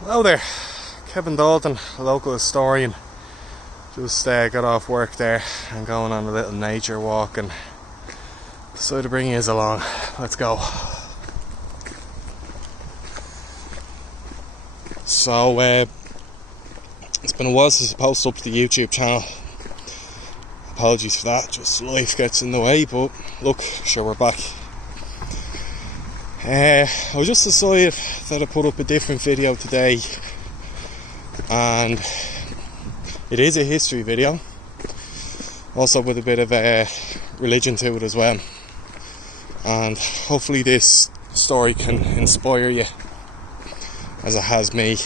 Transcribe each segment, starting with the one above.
Hello there, Kevin Dalton, a local historian. Just got off work there and going on a little nature walk and decided to bring you along. Let's go. So, it's been a while since I posted up to the YouTube channel. Apologies for that, just life gets in the way, but look, sure we're back. I just decided that I put up a different video today, and it is a history video, also with a bit of religion to it as well, and hopefully this story can inspire you as it has me.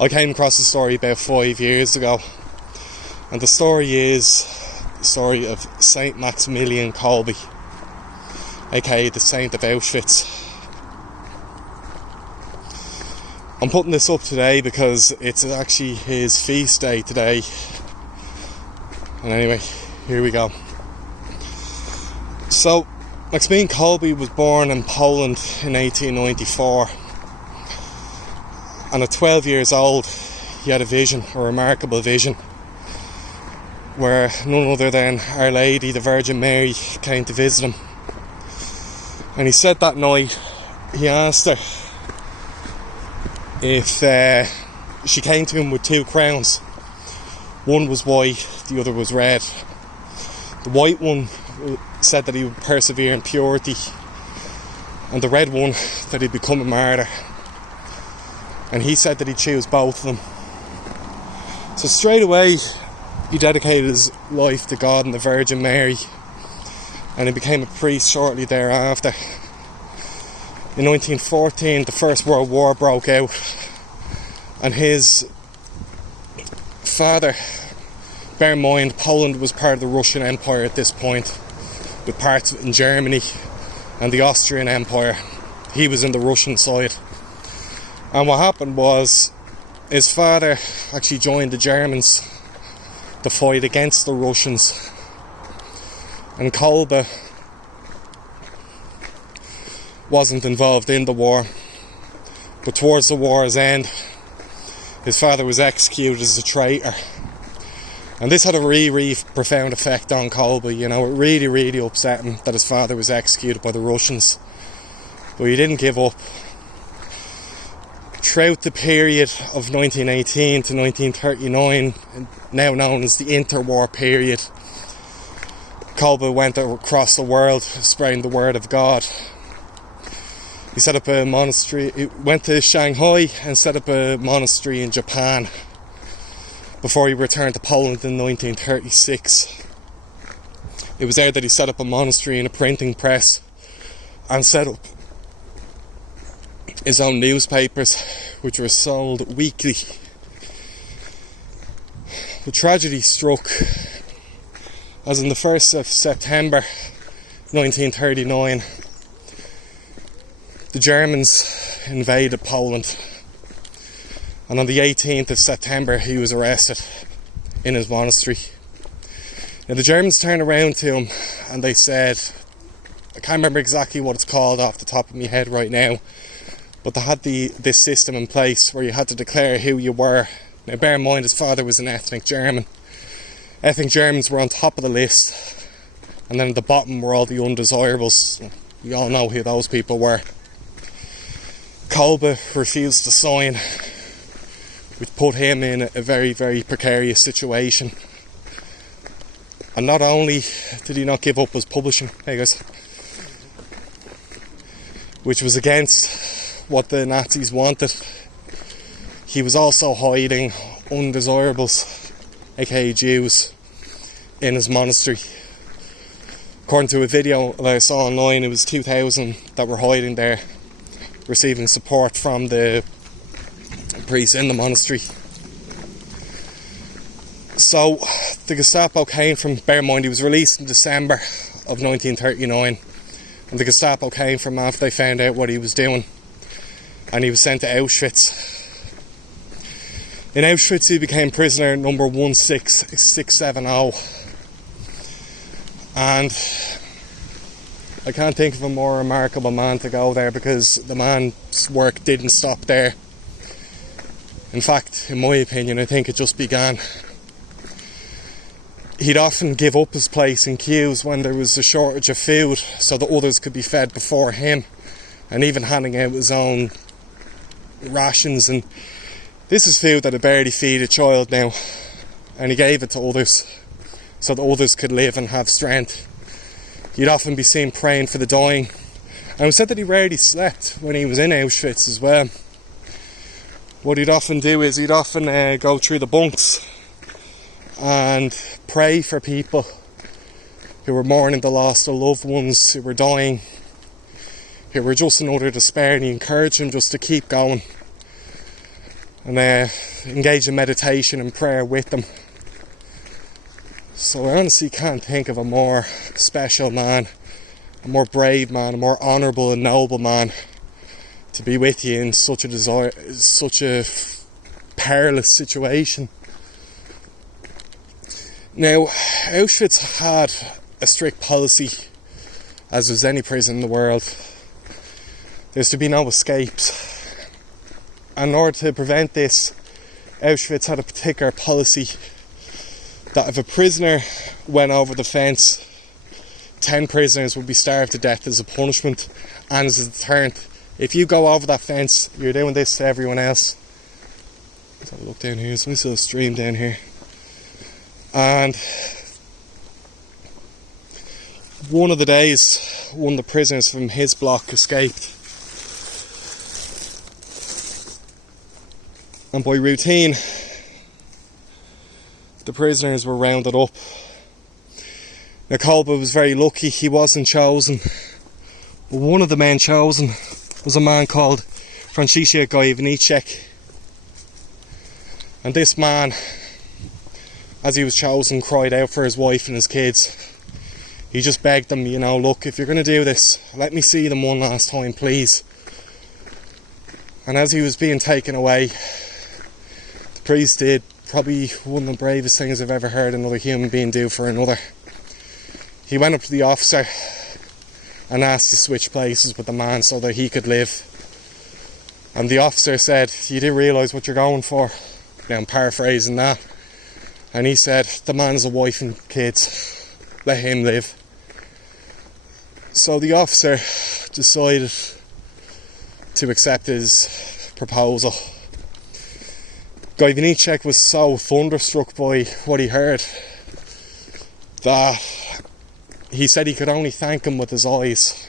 I came across the story about 5 years ago, and the story is the story of Saint Maxmillan Kolbe, aka the Saint of Auschwitz. I'm putting this up today because it's actually his feast day today. And anyway, here we go. So, Maxmillan Kolbe was born in Poland in 1894. And at 12 years old, he had a vision, a remarkable vision, where none other than Our Lady, the Virgin Mary, came to visit him. And he said that night, he asked her if she came to him with two crowns. One was white, the other was red. The white one said that he would persevere in purity, and the red one that he'd become a martyr. And he said that he'd choose both of them. So straight away, he dedicated his life to God and the Virgin Mary, and he became a priest shortly thereafter. In 1914, the First World War broke out, and his father, bear in mind, Poland was part of the Russian Empire at this point, with parts in Germany and the Austrian Empire. He was in the Russian side. And what happened was, his father actually joined the Germans to fight against the Russians. And Kolbe wasn't involved in the war, but towards the war's end, his father was executed as a traitor. And this had a really profound effect on Kolbe. You know, it really upset him that his father was executed by the Russians. But he didn't give up. Throughout the period of 1918 to 1939, now known as the interwar period, Kolbe went across the world spreading the word of God. He set up a monastery. He went to Shanghai and set up a monastery in Japan before he returned to Poland in 1936. It was there that he set up a monastery and a printing press and set up his own newspapers, which were sold weekly. The tragedy struck as on the 1st of September 1939, the Germans invaded Poland, and on the 18th of September he was arrested in his monastery. Now the Germans turned around to him and they said, I can't remember exactly what it's called off the top of my head right now, but they had this system in place where you had to declare who you were. Now bear in mind, his father was an ethnic German. Ethnic Germans were on top of the list, and then at the bottom were all the undesirables. We all know who those people were. Kolbe refused to sign, which put him in a very precarious situation. And not only did he not give up his publishing, which was against what the Nazis wanted, he was also hiding undesirables, aka Jews, in his monastery. According to a video that I saw online, it was 2,000 that were hiding there, receiving support from the priests in the monastery. So the Gestapo came from, bear in mind, he was released in December of 1939, and the Gestapo came from after they found out what he was doing, and he was sent to Auschwitz. In Auschwitz he became prisoner number 16670, and I can't think of a more remarkable man to go there, because the man's work didn't stop there. In fact, in my opinion, I think it just began. He'd often give up his place in queues when there was a shortage of food so that others could be fed before him, and even handing out his own rations. And this is food that would barely feed a child now, and he gave it to others so that others could live and have strength. He'd often be seen praying for the dying, and it was said that he rarely slept when he was in Auschwitz as well. What he'd often do is he'd often go through the bunks and pray for people who were mourning the loss of loved ones, who were dying, who were just in utter despair, and he encouraged them just to keep going and engage in meditation and prayer with them. So I honestly can't think of a more special man, a more brave man, a more honourable and noble man to be with you in such a perilous situation. Now, Auschwitz had a strict policy, as was any prison in the world. There's to be no escapes. And in order to prevent this, Auschwitz had a particular policy that if a prisoner went over the fence, 10 prisoners would be starved to death as a punishment and as a deterrent. If you go over that fence, you're doing this to everyone else. Let's have a look down here. There's a nice little stream down here. And one of the days, one of the prisoners from his block escaped. And by routine, the prisoners were rounded up. Now, Kolbe was very lucky he wasn't chosen. But one of the men chosen was a man called Franciszek Gajowniczek. And this man, as he was chosen, cried out for his wife and his kids. He just begged them, look, if you're going to do this, let me see them one last time, please. And as he was being taken away, the priest did probably one of the bravest things I've ever heard another human being do for another. He went up to the officer and asked to switch places with the man so that he could live. And the officer said, "You do realise what you're going for?" Now I'm paraphrasing that. And he said, "The man has a wife and kids. Let him live." So the officer decided to accept his proposal. Gajowniczek was so thunderstruck by what he heard that he said he could only thank him with his eyes.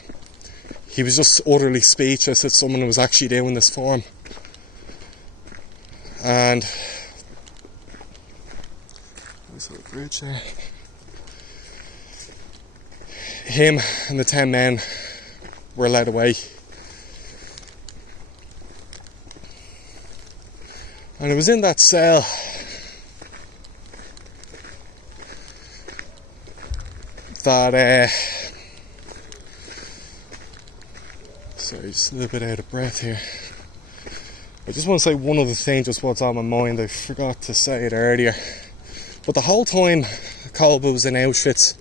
He was just utterly speechless that someone was actually doing this for him. And there's a little bridge there. Him and the 10 men were led away. And it was in that cell that sorry, just a little bit out of breath here. I just want to say one other thing, just what's on my mind. I forgot to say it earlier. But the whole time Kolbe was in Auschwitz,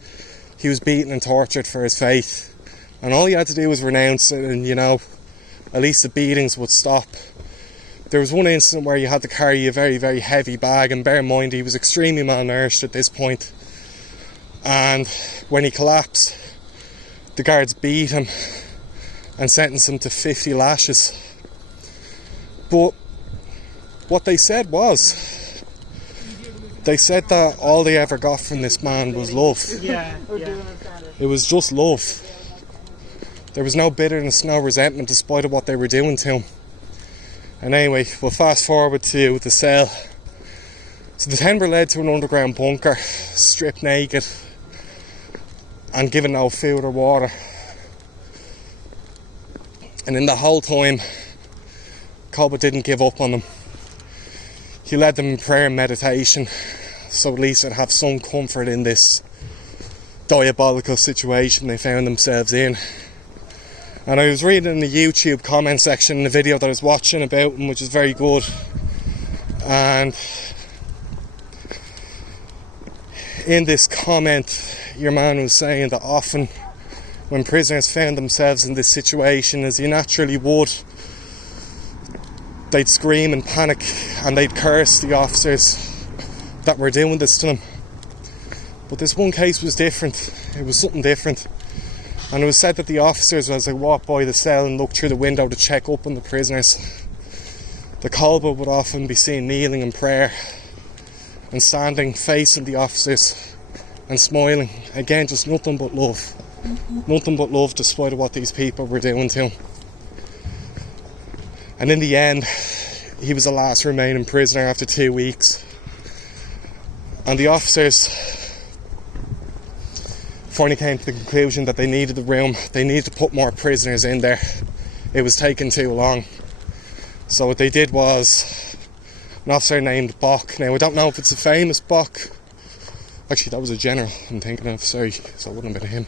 he was beaten and tortured for his faith. And all he had to do was renounce it, and at least the beatings would stop. There was one incident where you had to carry a very, very heavy bag, and bear in mind he was extremely malnourished at this point. And when he collapsed, the guards beat him and sentenced him to 50 lashes. But what they said was, they said that all they ever got from this man was love. Yeah. It was just love. There was no bitterness, no resentment, despite of what they were doing to him. And anyway, we'll fast forward to the cell. So the 10 were led to an underground bunker, stripped naked, and given no food or water. And in the whole time, Kolbe didn't give up on them. He led them in prayer and meditation, so at least they'd have some comfort in this diabolical situation they found themselves in. And I was reading in the YouTube comment section in the video that I was watching about him, which is very good. And in this comment, your man was saying that often when prisoners found themselves in this situation, as you naturally would, they'd scream in panic and they'd curse the officers that were doing this to them. But this one case was different. It was something different. And it was said that the officers, as they walked by the cell and looked through the window to check up on the prisoners, the Kolbe would often be seen kneeling in prayer and standing facing the officers and smiling. Again, just nothing but love. Nothing but love despite what these people were doing to him. And in the end, he was the last remaining prisoner after 2 weeks. And the officers finally came to the conclusion that they needed the room. They needed to put more prisoners in there. It was taking too long. So what they did was an officer named Bock. Now I don't know if it's a famous Bock. Actually, that was a general I'm thinking of, sorry, so it wouldn't have been him.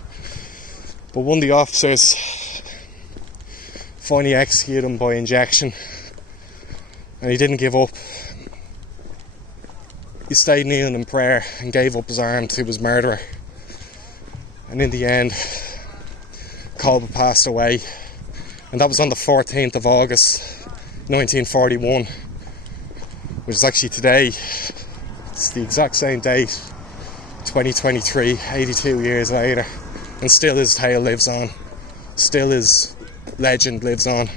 But one of the officers finally executed him by injection, and he didn't give up. He stayed kneeling in prayer and gave up his arm to his murderer. And in the end, Kolbe passed away, and that was on the 14th of August 1941, which is actually today. It's the exact same date, 2023, 82 years later, and still his tale lives on. Still his legend lives on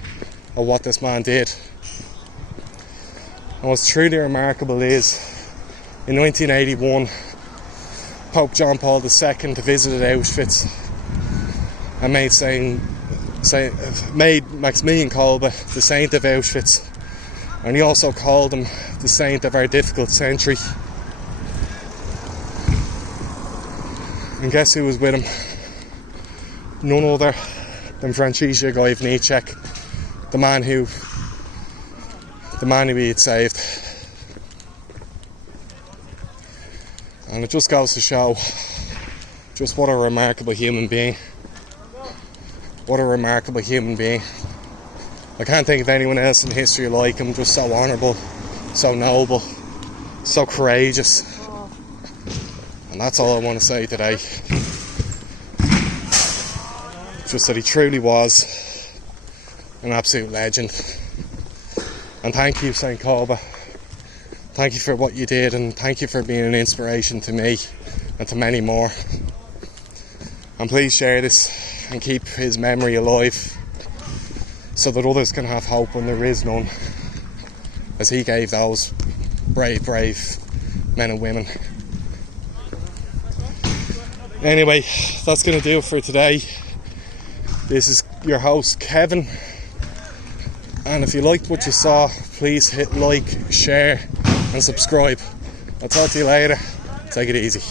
of what this man did. And what's truly remarkable is, in 1981, Pope John Paul II visited Auschwitz and made Maxmillan Kolbe the saint of Auschwitz, and he also called him the saint of our difficult century. And guess who was with him? None other than Franciszek Gajowniczek, the man who he had saved. And it just goes to show just what a remarkable human being. What a remarkable human being. I can't think of anyone else in history like him, just so honourable, so noble, so courageous. And that's all I want to say today. Just that he truly was an absolute legend. And thank you, St. Kolbe. Thank you for what you did, and thank you for being an inspiration to me and to many more. And please share this and keep his memory alive so that others can have hope when there is none, as he gave those brave men and women. Anyway, that's going to do it for today. This is your host, Kevin. And if you liked what you saw, please hit like, share and subscribe. I'll talk to you later. Take it easy.